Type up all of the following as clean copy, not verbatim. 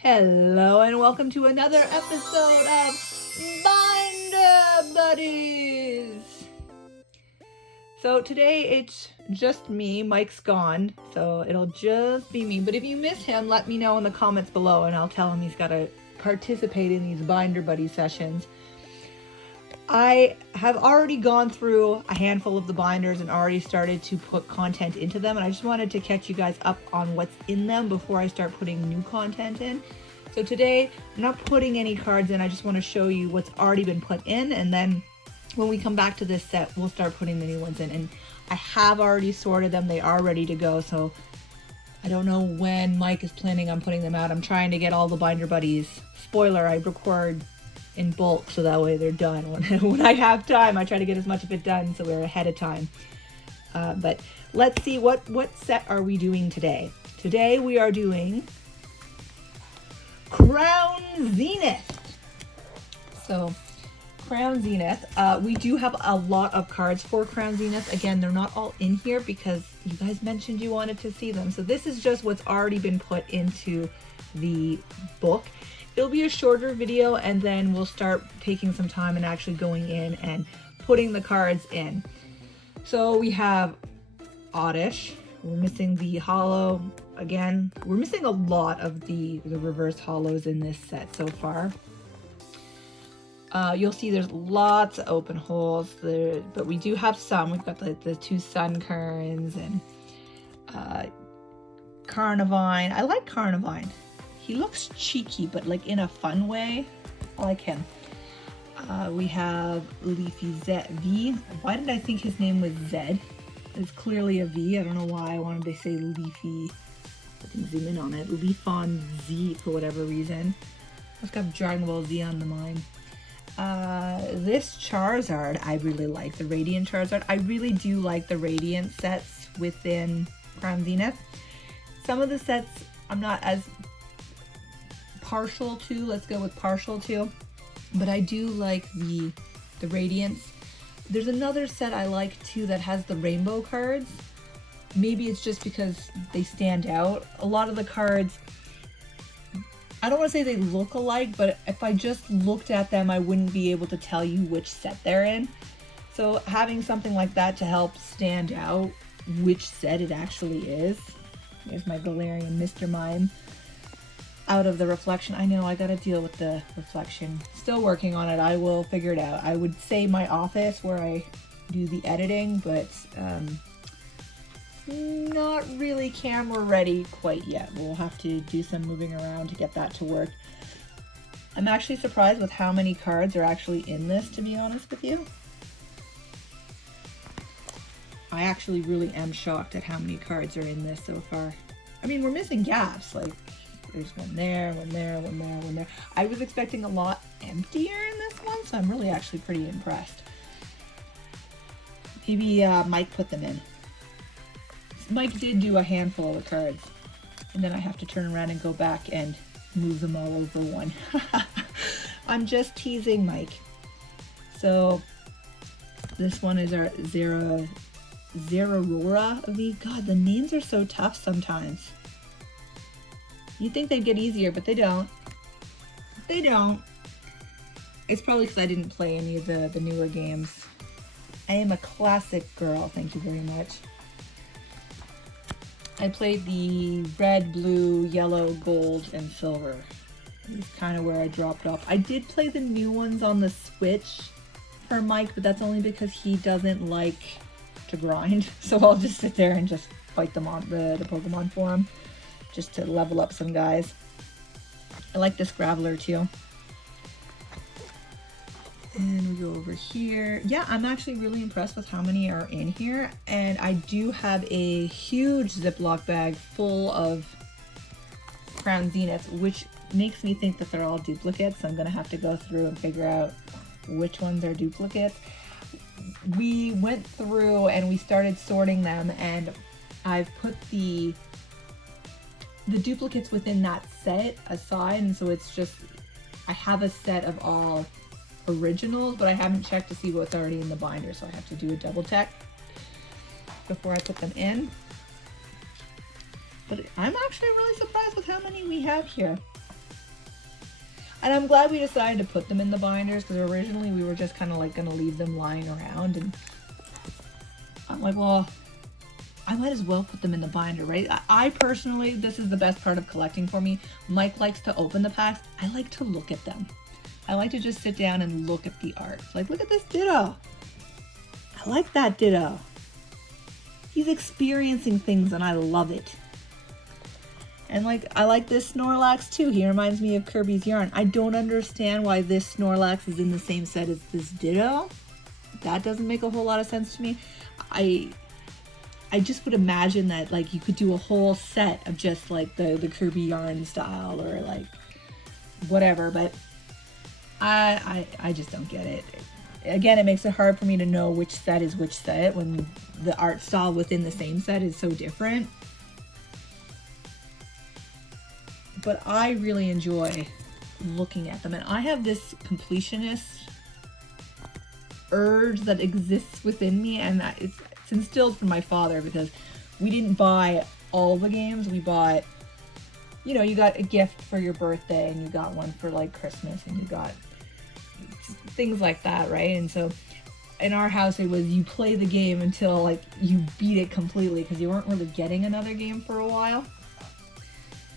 Hello and welcome to another episode of Binder Buddies. So today it's just me, Mike's gone, so it'll just be me. But if you miss him, let me know in the comments below and I'll tell him he's got to participate in these Binder Buddy sessions. I have already gone through a handful of the binders and already started to put content into them, and I just wanted to catch you guys up on what's in them before I start putting new content in. So today I'm not putting any cards in, I just want to show you what's already been put in, and then when we come back to this set we'll start putting the new ones in. And I have already sorted them, they are ready to go, so I don't know when Mike is planning on putting them out. I'm trying to get all the Binder Buddies. Spoiler, I record in bulk so that way they're done when I have time. I try to get as much of it done so we're ahead of time. But let's see, what set are we doing today? Today we are doing Crown Zenith. So Crown Zenith, we do have a lot of cards for Crown Zenith. Again, they're not all in here because you guys mentioned you wanted to see them. So this is just what's already been put into the book. It'll be a shorter video and then we'll start taking some time and actually going in and putting the cards in. So we have Oddish. We're missing the holo. Again, we're missing a lot of the reverse holos in this set so far. You'll see there's lots of open holes there, but we do have some. We've got the two Sun Kerns and Carnivine. I like Carnivine. He looks cheeky, but like in a fun way. I like him. We have Leafy V. Why did I think his name was Zed? It's clearly a V. I don't know why I wanted to say Leafy. I can zoom in on it. Leafon Z for whatever reason. I've got Dragon Ball Z on the mind. This Charizard I really like. The Radiant Charizard. I really do like the Radiant sets within Crown Zenith. Some of the sets I'm not as partial to, let's go with partial to, but I do like the Radiance. There's another set I like too that has the rainbow cards. Maybe it's just because they stand out. A lot of the cards, I don't want to say they look alike, but if I just looked at them I wouldn't be able to tell you which set they're in. So having something like that to help stand out which set it actually is. There's my Galarian Mr. Mime out of the reflection. I know I gotta deal with the reflection. Still working on it. I will figure it out. I would say my office where I do the editing, but not really camera ready quite yet. We'll have to do some moving around to get that to work. I'm actually surprised with how many cards are actually in this, to be honest with you. I actually really am shocked at how many cards are in this so far. I mean, we're missing gaps, like there's one there, one there, one there, one there. I was expecting a lot emptier in this one, so I'm really actually pretty impressed. Maybe Mike put them in. Mike did do a handful of the cards, and then I have to turn around and go back and move them all over one. I'm just teasing Mike. So this one is our Zeraora V. God, the names are so tough sometimes. You'd think they'd get easier, but they don't. They don't. It's probably because I didn't play any of the newer games. I am a classic girl, thank you very much. I played the red, blue, yellow, gold, and silver. It's kind of where I dropped off. I did play the new ones on the Switch for Mike, but that's only because he doesn't like to grind. So I'll just sit there and just fight them on the Pokemon for him, just to level up some guys. I like this Graveler too. And we go over here. Yeah, I'm actually really impressed with how many are in here. And I do have a huge Ziploc bag full of Crown Zenith, which makes me think that they're all duplicates. So I'm gonna have to go through and figure out which ones are duplicates. We went through and we started sorting them, and I've put the duplicates within that set aside, and so it's just, I have a set of all originals, but I haven't checked to see what's already in the binder, so I have to do a double check before I put them in. But I'm actually really surprised with how many we have here. And I'm glad we decided to put them in the binders, because originally we were just kind of like going to leave them lying around, and I'm like, well, I might as well put them in the binder, right? I personally, this is the best part of collecting for me. Mike likes to open the packs. I like to look at them. I like to just sit down and look at the art. Like, look at this Ditto. I like that Ditto. He's experiencing things and I love it. And like, I like this Snorlax too. He reminds me of Kirby's Yarn. I don't understand why this Snorlax is in the same set as this Ditto. That doesn't make a whole lot of sense to me. I just would imagine that like you could do a whole set of just like the Kirby Yarn style or like whatever, but I just don't get it. Again, it makes it hard for me to know which set is which set when the art style within the same set is so different. But I really enjoy looking at them, and I have this completionist urge that exists within me, and that it's instilled from my father, because we didn't buy all the games. We bought, you know, you got a gift for your birthday and you got one for like Christmas and you got things like that, right? And so in our house it was you play the game until like you beat it completely, because you weren't really getting another game for a while.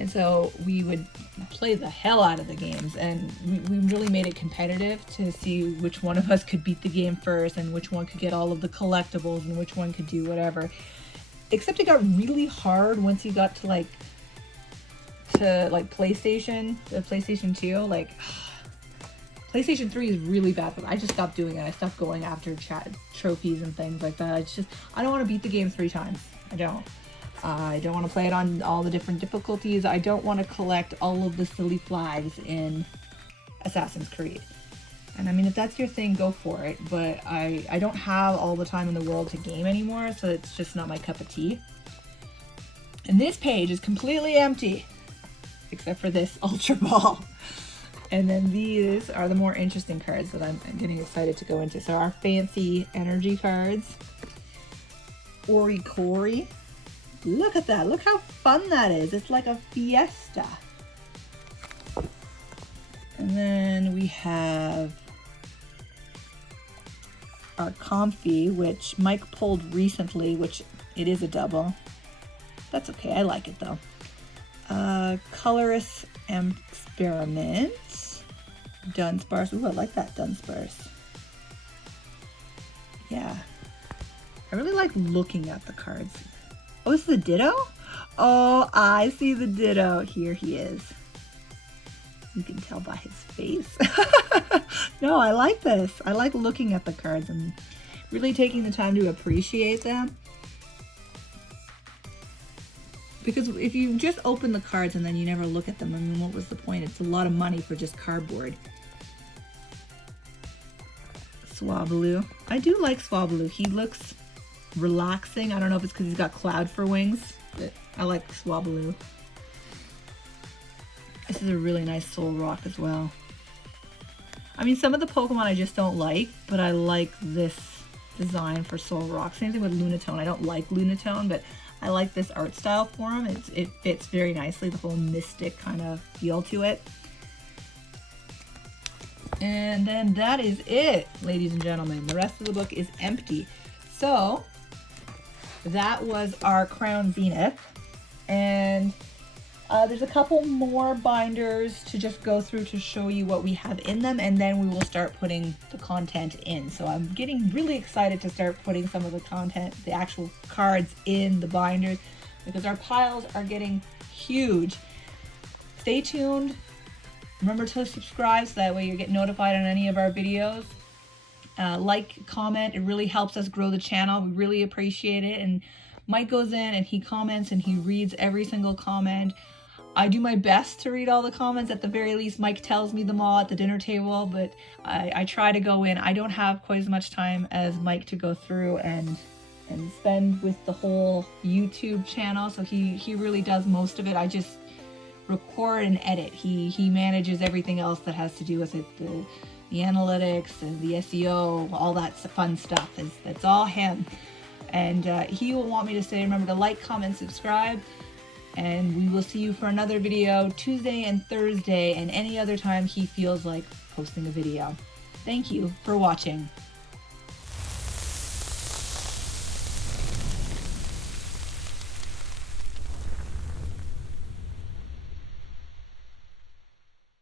And so we would play the hell out of the games, and we really made it competitive to see which one of us could beat the game first and which one could get all of the collectibles and which one could do whatever. Except it got really hard once you got to PlayStation, the PlayStation 2. Like, PlayStation 3 is really bad for me. I just stopped doing it. I stopped going after trophies and things like that. I don't want to beat the game 3 times. I don't want to play it on all the different difficulties. I don't want to collect all of the silly flags in Assassin's Creed. And I mean, if that's your thing, go for it. But I don't have all the time in the world to game anymore, so it's just not my cup of tea. And this page is completely empty, except for this Ultra Ball. And then these are the more interesting cards that I'm getting excited to go into. So our fancy energy cards. Orikori. Look at that. Look how fun that is. It's like a fiesta. And then we have our Comfy, which Mike pulled recently, which it is a double. That's okay. I like it though. Colorist Experiment. Dunsparce. Ooh, I like that Dunsparce. Yeah. I really like looking at the cards. Oh, it's the Ditto? Oh, I see the Ditto. Here he is. You can tell by his face. No, I like this. I like looking at the cards and really taking the time to appreciate them. Because if you just open the cards and then you never look at them, I mean, what was the point? It's a lot of money for just cardboard. Swablu. I do like Swablu. He looks relaxing. I don't know if it's because he's got cloud for wings, but I like Swablu. This is a really nice Soul Rock as well. I mean, some of the Pokemon I just don't like, but I like this design for Soul Rock. Same thing with Lunatone. I don't like Lunatone, but I like this art style for him. It fits very nicely, the whole mystic kind of feel to it. And then that is it, ladies and gentlemen. The rest of the book is empty. So that was our Crown Zenith. And there's a couple more binders to just go through to show you what we have in them, and then we will start putting the content in. So I'm getting really excited to start putting some of the content, the actual cards, in the binders, because our piles are getting huge. Stay tuned. Remember to subscribe so that way you get notified on any of our videos. Like, comment, it really helps us grow the channel. We really appreciate it. And Mike goes in and he comments and he reads every single comment. I do my best to read all the comments. At the very least, Mike tells me them all at the dinner table, but I try to go in. I don't have quite as much time as Mike to go through and spend with the whole YouTube channel, so he really does most of it. I just record and edit. He manages everything else that has to do with it, the analytics and the SEO, all that fun stuff. It's all him. And he will want me to say, remember to like, comment, subscribe. And we will see you for another video Tuesday and Thursday and any other time he feels like posting a video. Thank you for watching.